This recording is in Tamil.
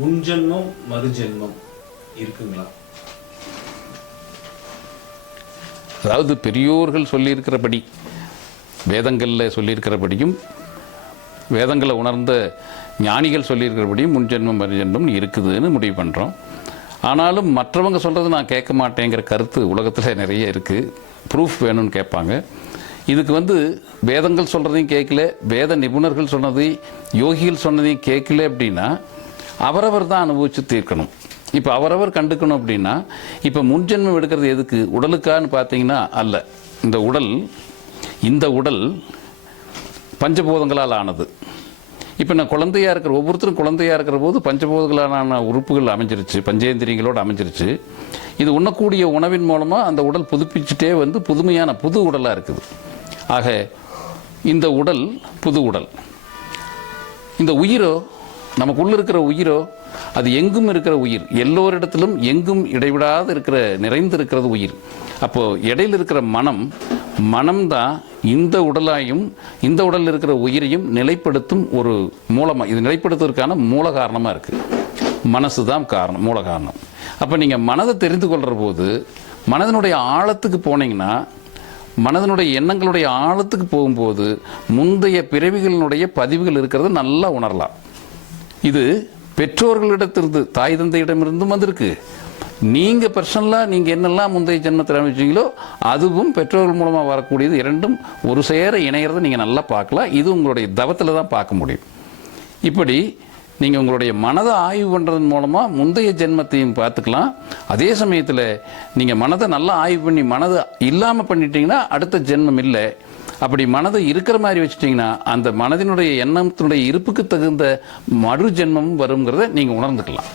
முன்ஜென்மம் மறுஜென்மம் இருக்குங்களா? அதாவது பெரியோர்கள் சொல்லியிருக்கிறபடி வேதங்களில் சொல்லியிருக்கிறபடியும் வேதங்களை உணர்ந்த ஞானிகள் சொல்லியிருக்கிறபடியும் முன்ஜென்மம் மறுஜென்மம் இருக்குதுன்னு முடிவு பண்ணுறோம் ஆனாலும் மற்றவங்க சொல்கிறது நான் கேட்க மாட்டேங்கிற கருத்து உலகத்தில் நிறைய இருக்குது ப்ரூஃப் வேணும்னு கேட்பாங்க. இதுக்கு வந்து வேதங்கள் சொல்கிறதையும் கேட்கல வேத நிபுணர்கள் சொன்னதையும் யோகிகள் சொன்னதையும் கேட்கல அப்படின்னா அவரவர் தான் அனுபவித்து தீர்க்கணும். இப்போ அவரவர் கண்டுக்கணும் அப்படின்னா இப்போ முன்ஜென்மம் எடுக்கிறது எதுக்கு? உடலுக்கான்னு பார்த்தீங்கன்னா அல்ல. இந்த உடல் இந்த உடல் பஞ்சபூதங்களால் ஆனது. இப்போ நான் குழந்தையாக இருக்கிற ஒவ்வொருத்தரும் குழந்தையாக இருக்கிற போது பஞ்சபூதங்களான உறுப்புகள் அமைஞ்சிருச்சு பஞ்சேந்திரியங்களோடு அமைஞ்சிருச்சு. இது உண்ணக்கூடிய உணவின் மூலமாக அந்த உடல் புதுப்பிச்சுட்டே வந்து புதுமையான புது உடலாக இருக்குது. ஆக இந்த உடல் புது உடல். இந்த உயிரோ நமக்குள்ள இருக்கிற உயிரோ அது எங்கும் இருக்கிற உயிர். எல்லோரிடத்திலும் எங்கும் இடைவிடாது இருக்கிற நிறைந்து இருக்கிறது உயிர். அப்போ இடையில இருக்கிற மனம் மனம்தான் இந்த உடலாயும் இந்த உடலில் இருக்கிற உயிரையும் நிலைப்படுத்தும் ஒரு மூலமாக இது நிலைப்படுத்துவதற்கான மூல காரணமாக இருக்குது மனசு தான் காரணம் மூல காரணம். அப்போ நீங்கள் மனதை தெரிந்து கொள்கிற போது மனதினுடைய ஆழத்துக்கு போனீங்கன்னா மனதனுடைய எண்ணங்களுடைய ஆழத்துக்கு போகும்போது முந்தைய பிறவிகளினுடைய பதிவுகள் இருக்கிறத நல்லா உணரலாம். இது பெற்றோர்களிடத்திலிருந்து தாய் தந்தையிடமிருந்தும் வந்திருக்கு. நீங்கள் பர்சனலாக நீங்கள் என்னெல்லாம் முந்தைய ஜென்மத்தில் அனுபவிச்சீங்களோ அதுவும் பெற்றோர்கள் மூலமாக வரக்கூடியது இரண்டும் ஒரு சேர இணையிறத நீங்கள் நல்லா பார்க்கலாம். இது உங்களுடைய தவத்தில் தான் பார்க்க முடியும். இப்படி நீங்கள் உங்களுடைய மனதை ஆய்வு பண்ணுறதன் மூலமாக முந்தைய ஜென்மத்தையும் பார்த்துக்கலாம். அதே சமயத்தில் நீங்கள் மனதை நல்லா ஆய்வு பண்ணி மனதை இல்லாமல் பண்ணிட்டீங்கன்னா அடுத்த ஜென்மம் இல்லை. அப்படி மனதை இருக்கிற மாதிரி வச்சுட்டிங்கன்னா அந்த மனதினுடைய எண்ணத்தினுடைய இருப்புக்கு தகுந்த மறு ஜென்மம் வருங்கிறத நீங்கள் உணர்ந்துக்கலாம்.